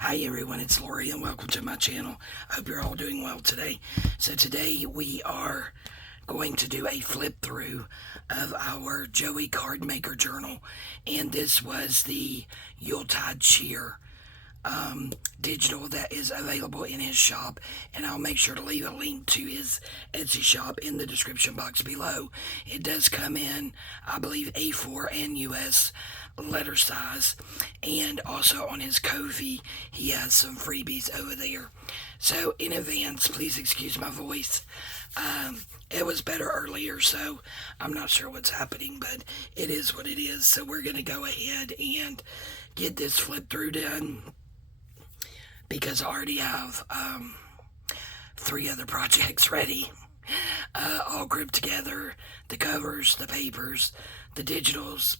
Hi everyone, it's Lori and welcome to my channel. I hope you're all doing well today. So today we are going to do a flip through of our Joey Card Maker journal, and this was the Yuletide Cheer digital that is available in his shop, and I'll make sure to leave a link to his Etsy shop in the description box below. It does come in, I believe, A4 and US letter size, and also on his Ko-fi he has some freebies over there. So in advance, please excuse my voice. It was better earlier, so I'm not sure what's happening, but it is what it is. So we're going to go ahead and get this flip through done, because I already have 3 other projects ready, all grouped together: the covers, the papers, the digitals.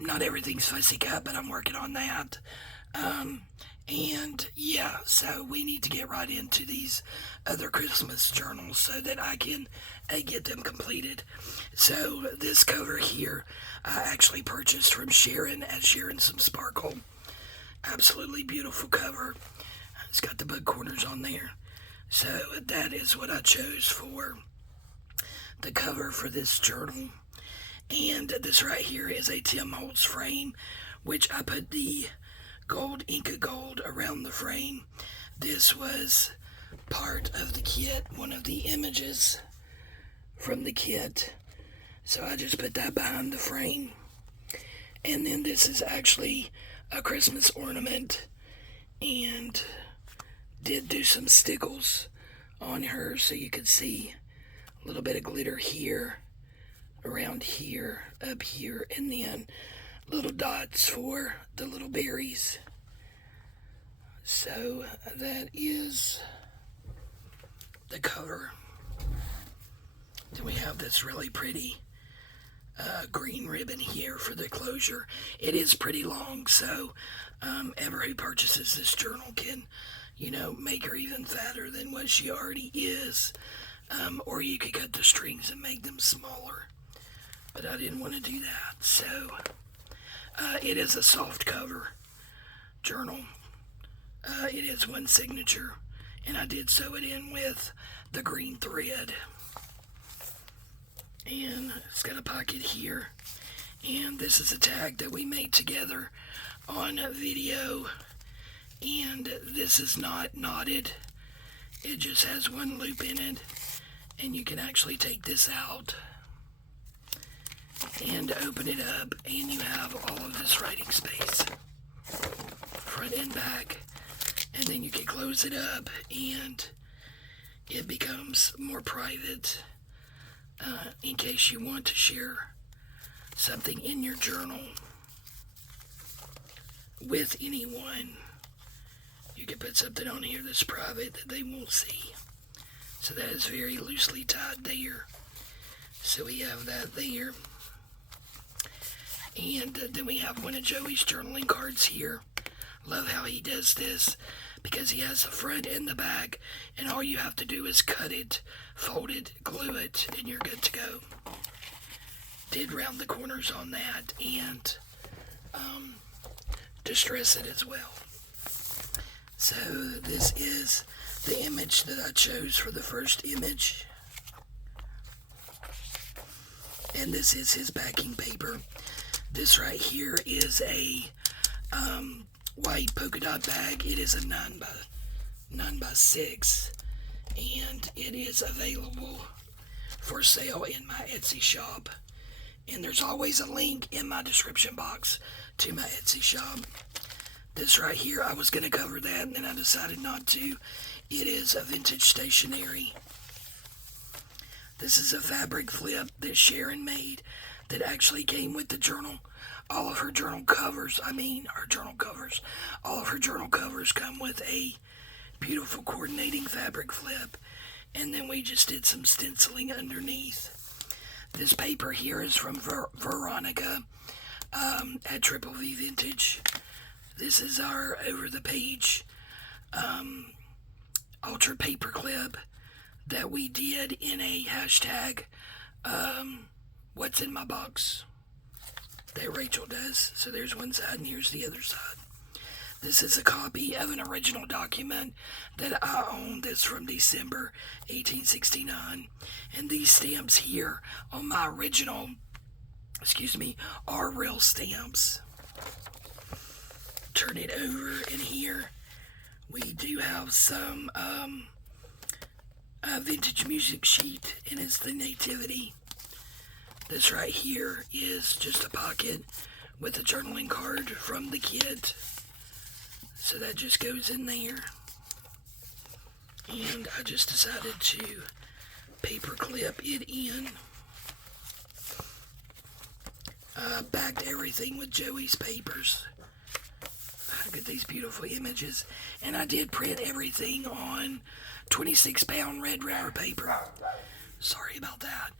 Not everything's fussy cut, but I'm working on that. And yeah, so we need to get right into these other Christmas journals so that I can get them completed. So this cover here I actually purchased from Sharon at Sharon Some Sparkle. Absolutely beautiful cover. It's got the bug corners on there. So that is what I chose for the cover for this journal. And this right here is a Tim Holtz frame, which I put the gold, Inca gold, around the frame. This was part of the kit, one of the images from the kit. So I just put that behind the frame. And then this is actually a Christmas ornament, and did do some stickles on her so you could see a little bit of glitter here, around here, up here, and then little dots for the little berries. So that is the cover. Then we have this really pretty green ribbon here for the closure. It is pretty long, so ever who purchases this journal can, make her even fatter than what she already is. Or you could cut the strings and make them smaller, but I didn't want to do that. So it is a soft cover journal. It is one signature, and I did sew it in with the green thread. And it's got a pocket here, and this is a tag that we made together on a video, and this is not knotted. It just has one loop in it, and you can actually take this out and open it up, and you have all of this writing space, front and back, and then you can close it up and it becomes more private, in case you want to share something in your journal with anyone. You can put something on here that's private that they won't see. So that is very loosely tied there. So we have that there. And then we have one of Joey's journaling cards here. Love how he does this, because he has the front and the back, and all you have to do is cut it, fold it, glue it, and you're good to go. Did round the corners on that, and distress it as well. So this is the image that I chose for the first image, and this is his backing paper. This right here is a white polka dot bag. It is a 9x6, and it is available for sale in my Etsy shop. And there's always a link in my description box to my Etsy shop. This right here, I was going to cover that, and then I decided not to. It is a vintage stationery. This is a fabric flip that Sharon made that actually came with the journal. All of her journal covers, all of her journal covers come with a beautiful coordinating fabric flip, and then we just did some stenciling underneath. This paper here is from Veronica at Triple V Vintage. This is our over-the-page altered paper clip that we did in a hashtag, what's in my box, that Rachel does. So there's one side and here's the other side. This is a copy of an original document that I own that's from December 1869. And these stamps here on my original, are real stamps. Turn it over, and here we do have some vintage music sheet, and it's the Nativity. This right here is just a pocket with a journaling card from the kid. So that just goes in there. And I just decided to paper clip it in. I backed everything with Joey's papers. Look at these beautiful images. And I did print everything on 26-pound red rubber paper. Sorry about that.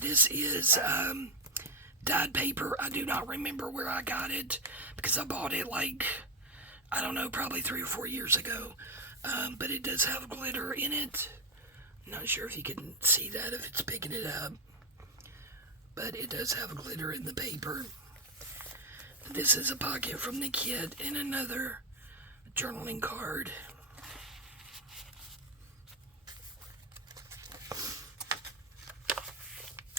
This is dyed paper. I do not remember where I got it because I bought it I don't know, probably 3 or 4 years ago. But it does have glitter in it. I'm not sure if you can see that, if it's picking it up. But it does have glitter in the paper. This is a pocket from the kid and another journaling card.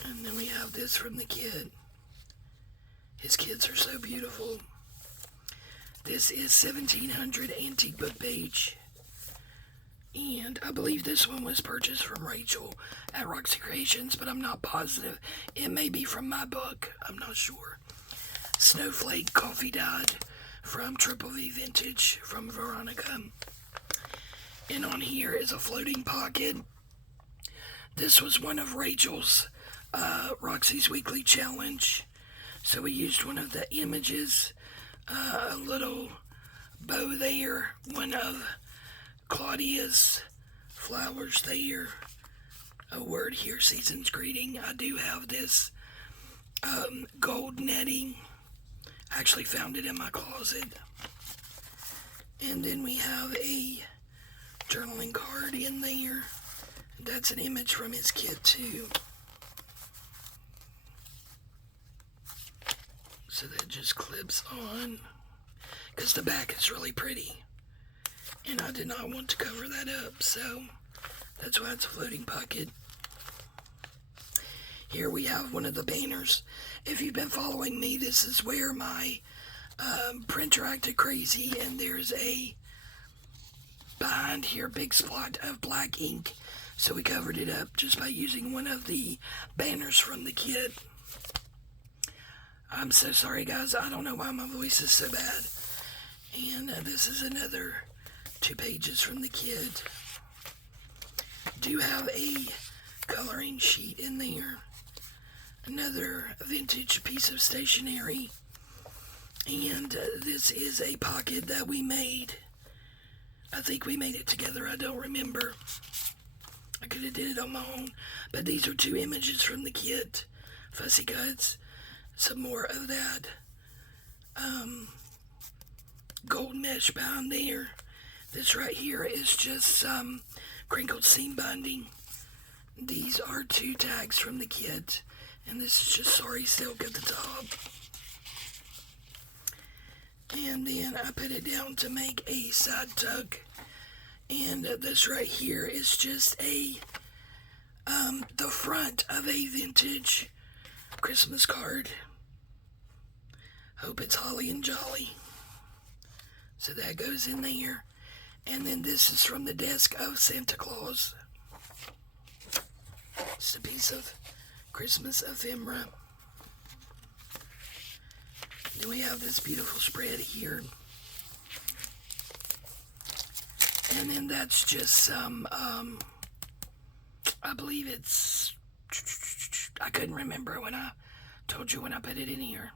And then we have this from the kid. His kids are so beautiful. This is 1700 antique book page. And I believe this one was purchased from Rachel at Roxy Creations, but I'm not positive. It may be from my book. I'm not sure. Snowflake coffee dyed from Triple V Vintage from Veronica. And on here is a floating pocket. This was one of Rachel's Roxy's weekly challenge. So we used one of the images, a little bow there, one of Claudia's flowers there, a word here, season's greeting. I do have this gold netting. I actually found it in my closet. And then we have a journaling card in there. That's an image from his kid too. So that just clips on, because the back is really pretty. And I did not want to cover that up, so that's why it's a floating pocket. Here we have one of the banners. If you've been following me, this is where my printer acted crazy, and there's a behind here big splot of black ink. So we covered it up just by using one of the banners from the kid. I'm so sorry, guys. I don't know why my voice is so bad. And this is another 2 pages from the kid. Do have a coloring sheet in there. Another vintage piece of stationery. And this is a pocket that we made. I think we made it together. I don't remember. I could have did it on my own. But these are 2 images from the kit. Fussy Cuts. Some more of that gold mesh bound there. This right here is just some crinkled seam binding. These are 2 tags from the kit. And this is just sorry silk at the top. And then I put it down to make a side tuck. And this right here is just the front of a vintage Christmas card. Hope it's holly and jolly. So that goes in there. And then this is from the desk of Santa Claus. It's a piece of Christmas ephemera. Then we have this beautiful spread here. And then that's just some, I believe it's, I couldn't remember when I told you when I put it in here.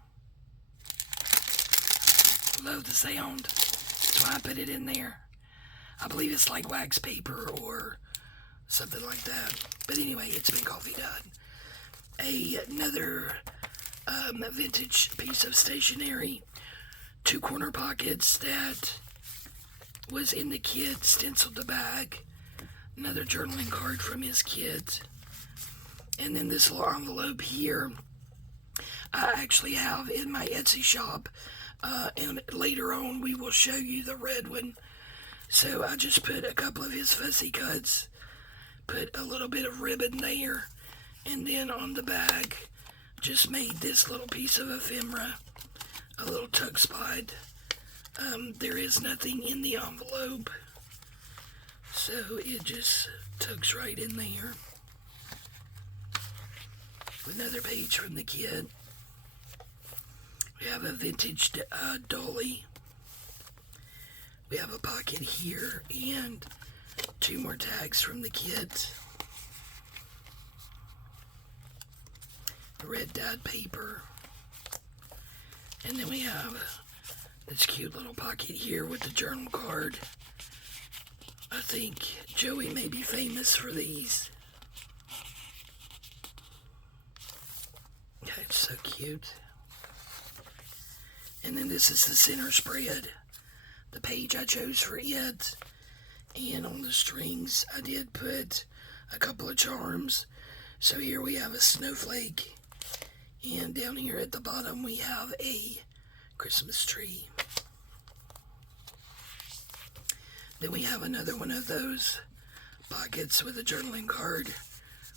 Love the sound. That's why I put it in there. I believe it's like wax paper or something like that. But anyway, it's been coffee dyed. Another vintage piece of stationery. 2 corner pockets that was in the kid, stenciled the bag. Another journaling card from his kid. And then this little envelope here. I actually have in my Etsy shop and later on we will show you the red one. So I just put a couple of his fussy cuts, put a little bit of ribbon there, and then on the bag just made this little piece of ephemera, a little tuck spot. There is nothing in the envelope, so it just tucks right in there. Another page from the kit. We have a vintage dolly. We have a pocket here and 2 more tags from the kit. Red dyed paper. And then we have this cute little pocket here with the journal card. I think Joey may be famous for these. Okay, it's so cute. And then this is the center spread, the page I chose for it. And on the strings, I did put a couple of charms. So here we have a snowflake. And down here at the bottom, we have a Christmas tree. Then we have another one of those pockets with a journaling card,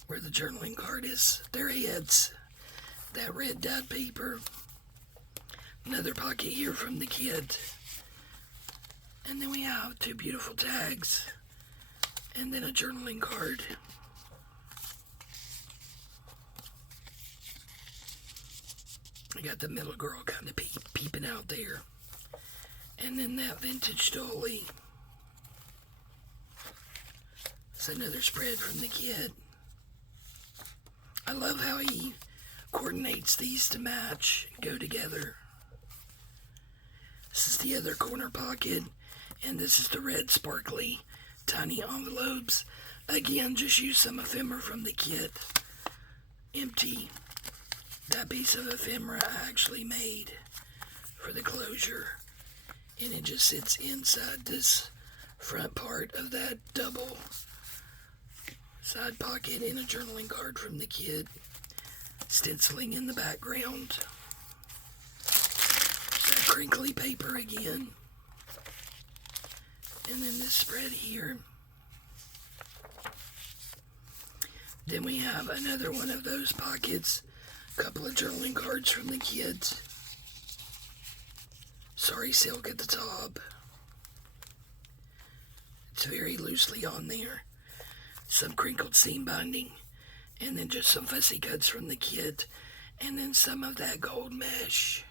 where the journaling card is their heads. That red dyed paper. Another pocket here from the kit. And then we have 2 beautiful tags. And then a journaling card. I got the middle girl kind of peeping out there. And then that vintage dolly. It's another spread from the kit. I love how he coordinates these to match, go together. This is the other corner pocket, and this is the red sparkly tiny envelopes. Again, just use some ephemera from the kit. Empty. That piece of ephemera I actually made for the closure, and it just sits inside this front part of that double side pocket in a journaling card from the kit. Stenciling in the background. That crinkly paper again. And then this spread here. Then we have another one of those pockets. A couple of journaling cards from the kit. Sorry silk at the top. It's very loosely on there. Some crinkled seam binding. And then just some fussy cuts from the kit. And then some of that gold mesh.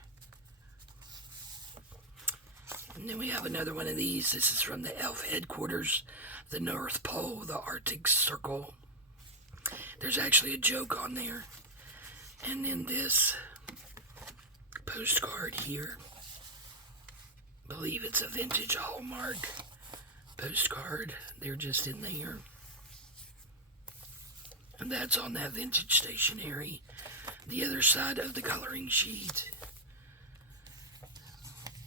And then we have another one of these. This is from the elf headquarters, the North Pole, the Arctic Circle. There's actually a joke on there. And then this postcard here. I believe it's a vintage Hallmark postcard. They're just in there. And that's on that vintage stationery. The other side of the coloring sheet.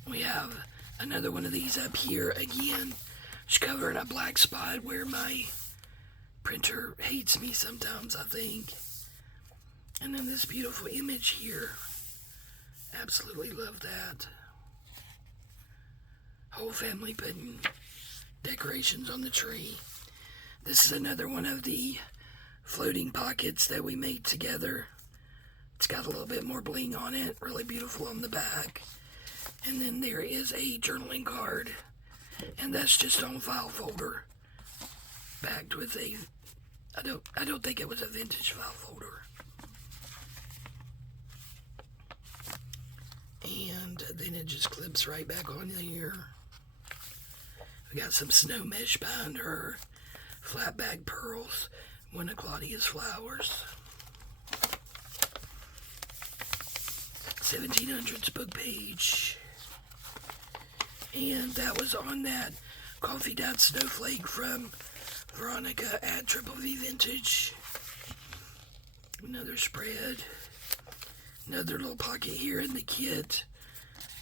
We have another one of these up here again. Just covering a black spot where my printer hates me sometimes, I think. And then this beautiful image here. Absolutely love that. Whole family putting decorations on the tree. This is another one of the floating pockets that we made together. It's got a little bit more bling on it. Really beautiful on the back. And then there is a journaling card. And that's just on file folder. Backed with a... I don't think it was a vintage file folder. And then it just clips right back on here. We got some snow mesh behind her. Flat back pearls. One of Claudia's flowers. 1700s book page. And that was on that coffee dyed snowflake from Veronica at Triple V Vintage. Another spread. Another little pocket here in the kit.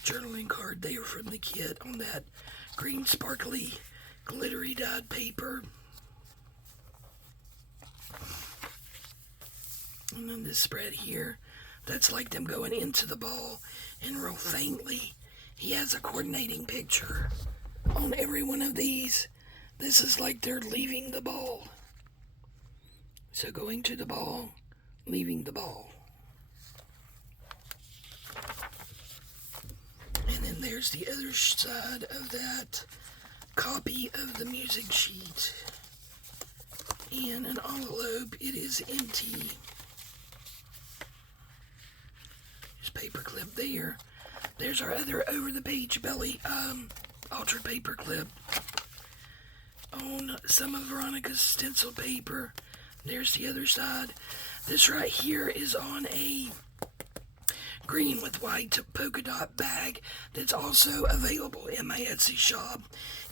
Journaling card there from the kit on that green sparkly glittery dyed paper. And then this spread here, that's like them going into the ball and real faintly he has a coordinating picture on every one of these. This is like they're leaving the ball. So going to the ball, leaving the ball. And then there's the other side of that copy of the music sheet. In an envelope, it is empty. There's paper clip there. There's our other over-the-page belly altered paper clip. On some of Veronica's stencil paper. There's the other side. This right here is on a green with white polka dot bag that's also available in my Etsy shop.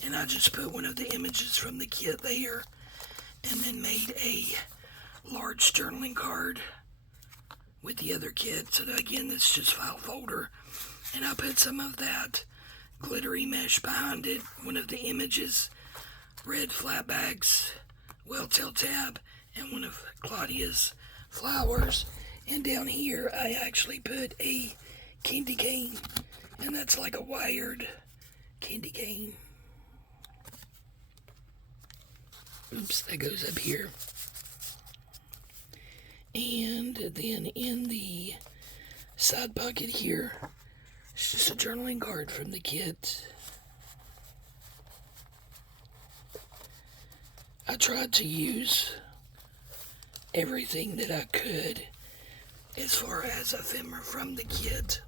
And I just put one of the images from the kit there and then made a large journaling card with the other kit. So that, again, that's just file folder. And I put some of that glittery mesh behind it, one of the images, red flat bags, well-tailed tab, and one of Claudia's flowers. And down here, I actually put a candy cane, and that's like a wired candy cane. Oops, that goes up here. And then in the side pocket here, it's just a journaling card from the kit. I tried to use everything that I could as far as ephemera from the kit,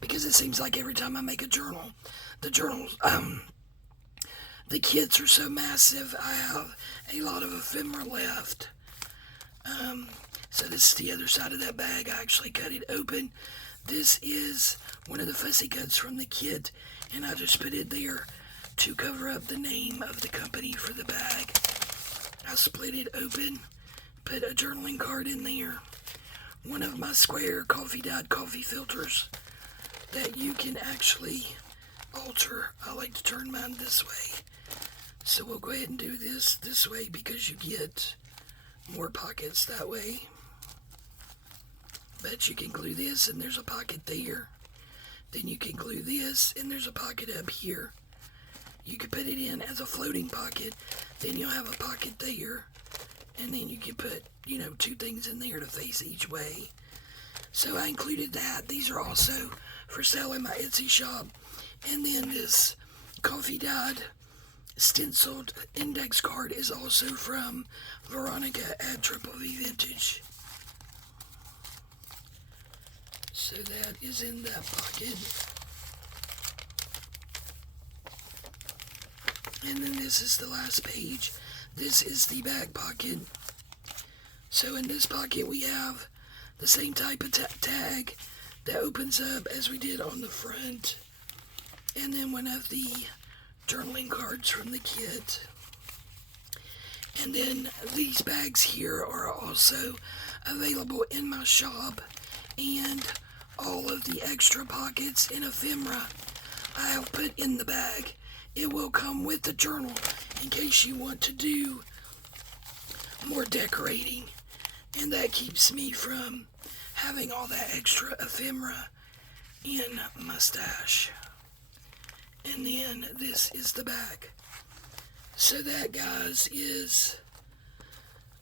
because it seems like every time I make a journal, the kits are so massive, I have a lot of ephemera left. So this is the other side of that bag. I actually cut it open. This is one of the fussy cuts from the kit, and I just put it there to cover up the name of the company for the bag. I split it open, put a journaling card in there, one of my square coffee-dyed coffee filters that you can actually alter. I like to turn mine this way. So we'll go ahead and do this way because you get more pockets that way. But you can glue this and there's a pocket there. Then you can glue this and there's a pocket up here. You can put it in as a floating pocket. Then you'll have a pocket there. And then you can put, two things in there to face each way. So I included that. These are also for sale in my Etsy shop. And then this coffee-dyed stenciled index card is also from Veronica at Triple V Vintage. So that is in that pocket. And then this is the last page. This is the back pocket. So in this pocket we have the same type of tag that opens up as we did on the front. And then one of the journaling cards from the kit. And then these bags here are also available in my shop, and all of the extra pockets and ephemera I have put in the bag. It will come with the journal in case you want to do more decorating, and that keeps me from having all that extra ephemera in my stash. And then this is the back. So that, guys, is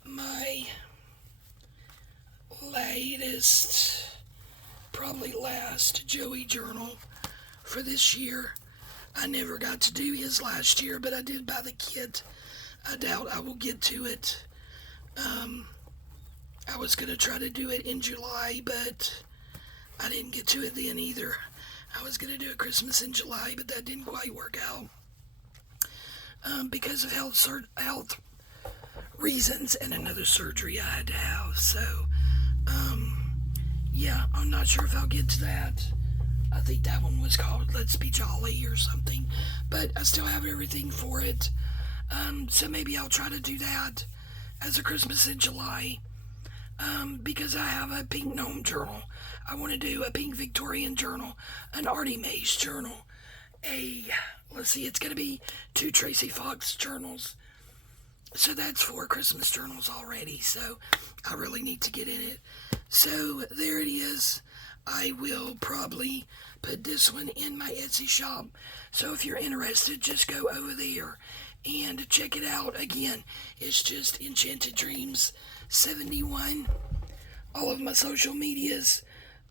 my latest, probably last Joey journal for this year. I never got to do his last year, but I did buy the kit. I doubt I will get to it. I was going to try to do it in July, but I didn't get to it then either. I was going to do a Christmas in July, but that didn't quite work out because of health reasons and another surgery I had to have. So, yeah, I'm not sure if I'll get to that. I think that one was called Let's Be Jolly or something, but I still have everything for it. So maybe I'll try to do that as a Christmas in July, because I have a pink gnome journal. I want to do a pink Victorian journal, an Artie Mays journal, it's going to be 2 Tracy Fox journals. So that's 4 Christmas journals already, so I really need to get in it. So there it is. I will probably put this one in my Etsy shop. So if you're interested, just go over there and check it out. Again, it's just Enchanted Dreams 71. All of my social medias,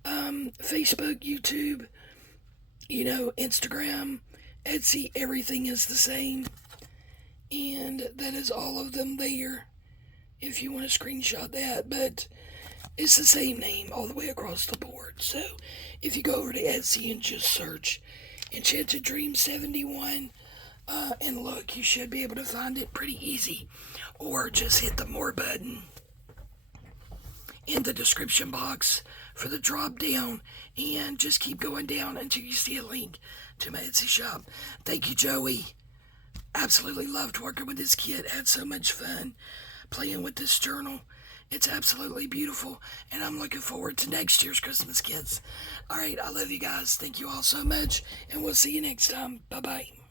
Facebook, YouTube, Instagram, Etsy, everything is the same. And that is all of them there, if you want to screenshot that. But it's the same name all the way across the board. So if you go over to Etsy and just search Enchanted Dream 71 and look, you should be able to find it pretty easy. Or just hit the more button in the description box for the drop down and just keep going down until you see a link to my Etsy shop. Thank you, Joey. Absolutely loved working with this kit. Had so much fun playing with this journal. It's absolutely beautiful, and I'm looking forward to next year's Christmas kits. Alright, I love you guys. Thank you all so much, and we'll see you next time. Bye-bye.